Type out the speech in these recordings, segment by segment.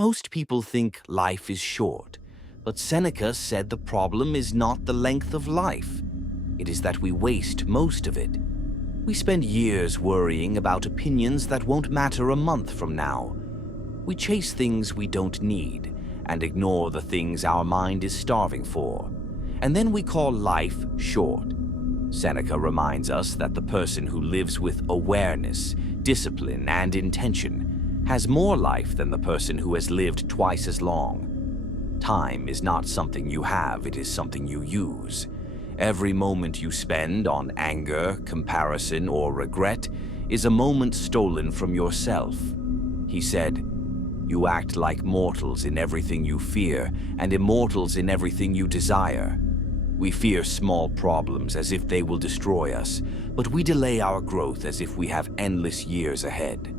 Most people think life is short, but Seneca said the problem is not the length of life. It is that we waste most of it. We spend years worrying about opinions that won't matter a month from now. We chase things we don't need and ignore the things our mind is starving for. And then we call life short. Seneca reminds us that the person who lives with awareness, discipline, and intention has more life than the person who has lived twice as long. Time is not something you have, it is something you use. Every moment you spend on anger, comparison, or regret is a moment stolen from yourself. He said, "You act like mortals in everything you fear, and immortals in everything you desire." We fear small problems as if they will destroy us, but we delay our growth as if we have endless years ahead.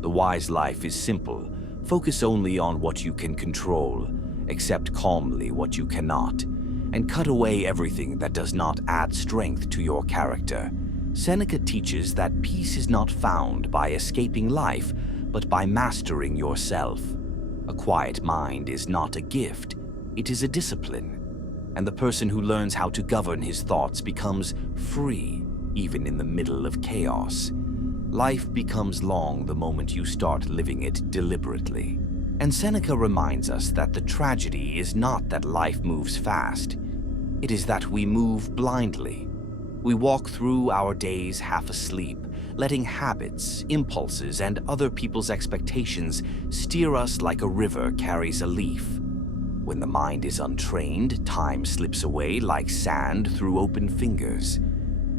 The wise life is simple. Focus only on what you can control, accept calmly what you cannot, and cut away everything that does not add strength to your character. Seneca teaches that peace is not found by escaping life, but by mastering yourself. A quiet mind is not a gift, it is a discipline. And the person who learns how to govern his thoughts becomes free, even in the middle of chaos. Life becomes long the moment you start living it deliberately. And Seneca reminds us that the tragedy is not that life moves fast. It is that we move blindly. We walk through our days half asleep, letting habits, impulses, and other people's expectations steer us like a river carries a leaf. When the mind is untrained, time slips away like sand through open fingers.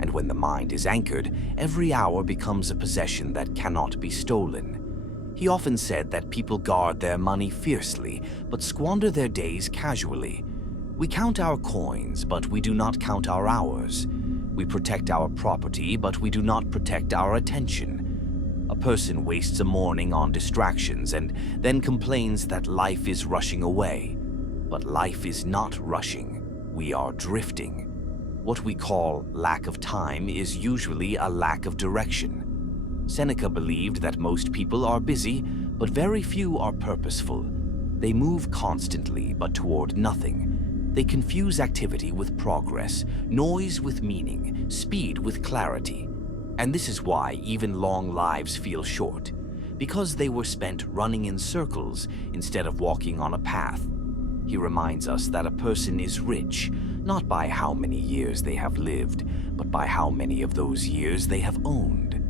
And when the mind is anchored, every hour becomes a possession that cannot be stolen. He often said that people guard their money fiercely, but squander their days casually. We count our coins, but we do not count our hours. We protect our property, but we do not protect our attention. A person wastes a morning on distractions and then complains that life is rushing away. But life is not rushing, we are drifting. What we call lack of time is usually a lack of direction. Seneca believed that most people are busy, but very few are purposeful. They move constantly, but toward nothing. They confuse activity with progress, noise with meaning, speed with clarity. And this is why even long lives feel short, because they were spent running in circles instead of walking on a path. He reminds us that a person is rich, not by how many years they have lived, but by how many of those years they have owned.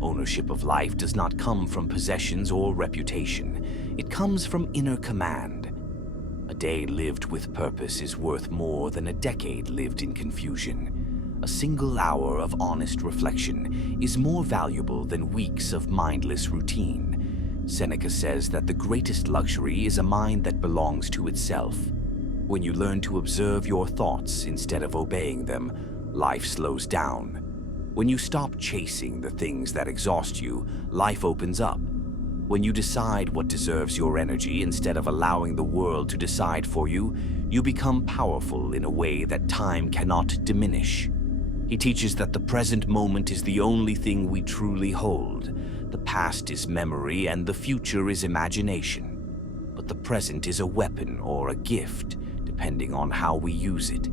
Ownership of life does not come from possessions or reputation. It comes from inner command. A day lived with purpose is worth more than a decade lived in confusion. A single hour of honest reflection is more valuable than weeks of mindless routine. Seneca says that the greatest luxury is a mind that belongs to itself. When you learn to observe your thoughts instead of obeying them, life slows down. When you stop chasing the things that exhaust you, life opens up. When you decide what deserves your energy instead of allowing the world to decide for you, you become powerful in a way that time cannot diminish. He teaches that the present moment is the only thing we truly hold. The past is memory and the future is imagination. But the present is a weapon or a gift, depending on how we use it.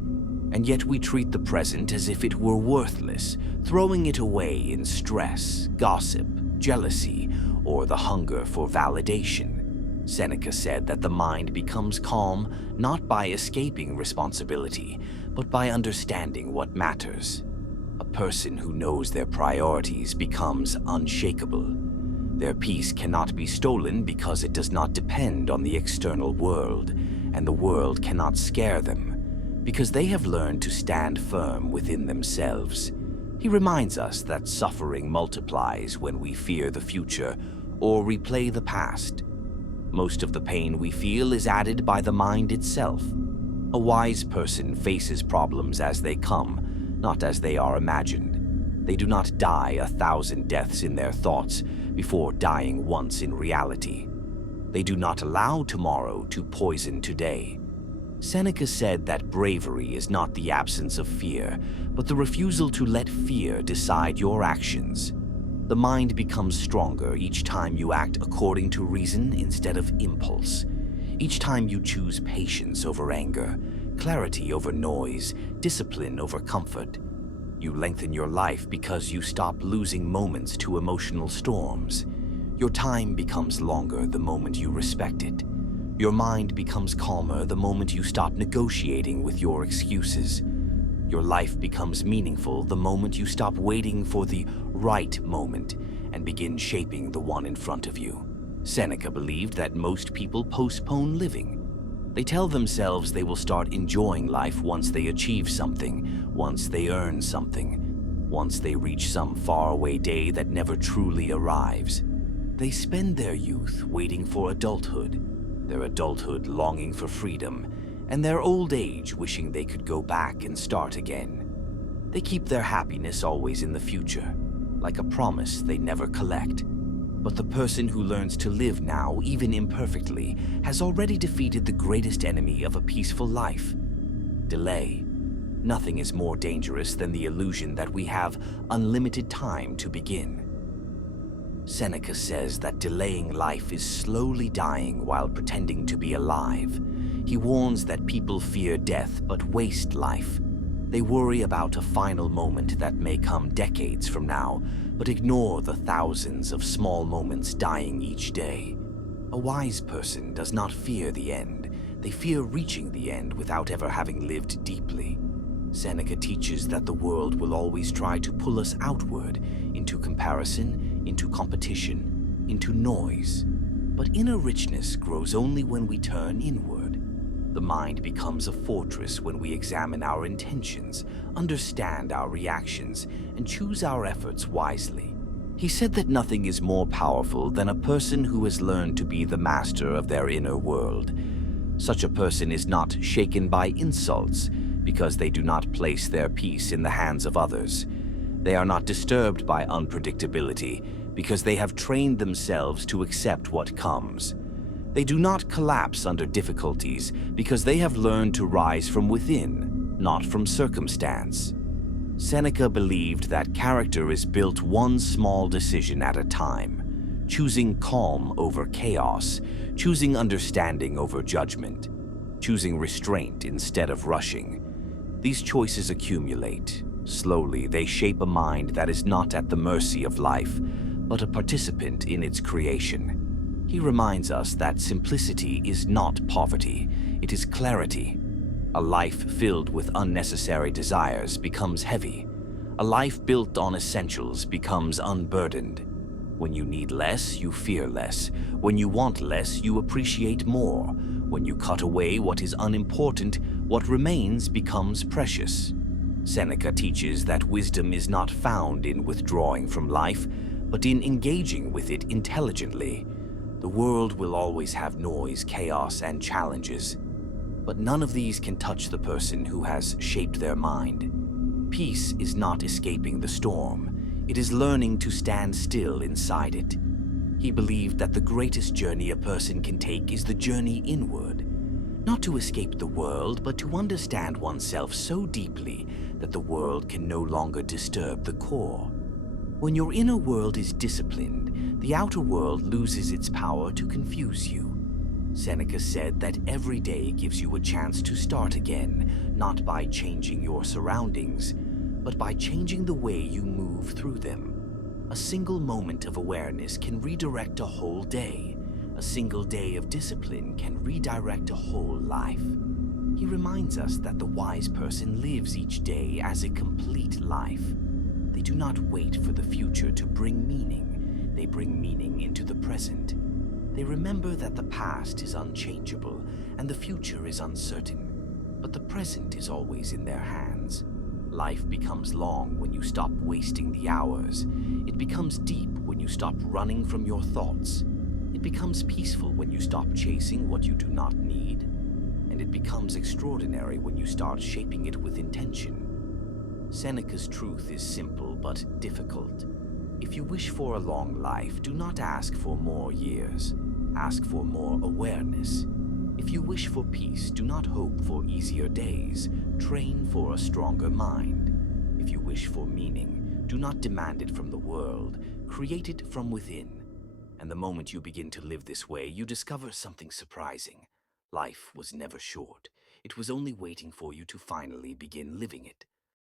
And yet we treat the present as if it were worthless, throwing it away in stress, gossip, jealousy, or the hunger for validation. Seneca said that the mind becomes calm not by escaping responsibility, but by understanding what matters. A person who knows their priorities becomes unshakable. Their peace cannot be stolen because it does not depend on the external world, and the world cannot scare them, because they have learned to stand firm within themselves. He reminds us that suffering multiplies when we fear the future or replay the past. Most of the pain we feel is added by the mind itself. A wise person faces problems as they come, not as they are imagined. They do not die 1,000 deaths in their thoughts before dying once in reality. They do not allow tomorrow to poison today. Seneca said that bravery is not the absence of fear, but the refusal to let fear decide your actions. The mind becomes stronger each time you act according to reason instead of impulse. Each time you choose patience over anger, clarity over noise, discipline over comfort. You lengthen your life because you stop losing moments to emotional storms. Your time becomes longer the moment you respect it. Your mind becomes calmer the moment you stop negotiating with your excuses. Your life becomes meaningful the moment you stop waiting for the right moment and begin shaping the one in front of you. Seneca believed that most people postpone living. They tell themselves they will start enjoying life once they achieve something, once they earn something, once they reach some faraway day that never truly arrives. They spend their youth waiting for adulthood, their adulthood longing for freedom, and their old age wishing they could go back and start again. They keep their happiness always in the future, like a promise they never collect. But the person who learns to live now, even imperfectly, has already defeated the greatest enemy of a peaceful life: delay. Nothing is more dangerous than the illusion that we have unlimited time to begin. Seneca says that delaying life is slowly dying while pretending to be alive. He warns that people fear death but waste life. They worry about a final moment that may come decades from now, but ignore the thousands of small moments dying each day. A wise person does not fear the end. They fear reaching the end without ever having lived deeply. Seneca teaches that the world will always try to pull us outward, into comparison, into competition, into noise. But inner richness grows only when we turn inward. The mind becomes a fortress when we examine our intentions, understand our reactions, and choose our efforts wisely. He said that nothing is more powerful than a person who has learned to be the master of their inner world. Such a person is not shaken by insults because they do not place their peace in the hands of others. They are not disturbed by unpredictability because they have trained themselves to accept what comes. They do not collapse under difficulties because they have learned to rise from within, not from circumstance. Seneca believed that character is built one small decision at a time, choosing calm over chaos, choosing understanding over judgment, choosing restraint instead of rushing. These choices accumulate. Slowly, they shape a mind that is not at the mercy of life, but a participant in its creation. He reminds us that simplicity is not poverty, it is clarity. A life filled with unnecessary desires becomes heavy. A life built on essentials becomes unburdened. When you need less, you fear less. When you want less, you appreciate more. When you cut away what is unimportant, what remains becomes precious. Seneca teaches that wisdom is not found in withdrawing from life, but in engaging with it intelligently. The world will always have noise, chaos, and challenges, but none of these can touch the person who has shaped their mind. Peace is not escaping the storm. It is learning to stand still inside it. He believed that the greatest journey a person can take is the journey inward, not to escape the world, but to understand oneself so deeply that the world can no longer disturb the core. When your inner world is disciplined, the outer world loses its power to confuse you. Seneca said that every day gives you a chance to start again, not by changing your surroundings, but by changing the way you move through them. A single moment of awareness can redirect a whole day. A single day of discipline can redirect a whole life. He reminds us that the wise person lives each day as a complete life. They do not wait for the future to bring meaning. They bring meaning into the present. They remember that the past is unchangeable and the future is uncertain, but the present is always in their hands. Life becomes long when you stop wasting the hours. It becomes deep when you stop running from your thoughts. It becomes peaceful when you stop chasing what you do not need. And it becomes extraordinary when you start shaping it with intention. Seneca's truth is simple but difficult. If you wish for a long life, do not ask for more years. Ask for more awareness. If you wish for peace, do not hope for easier days. Train for a stronger mind. If you wish for meaning, do not demand it from the world. Create it from within. And the moment you begin to live this way, you discover something surprising. Life was never short. It was only waiting for you to finally begin living it.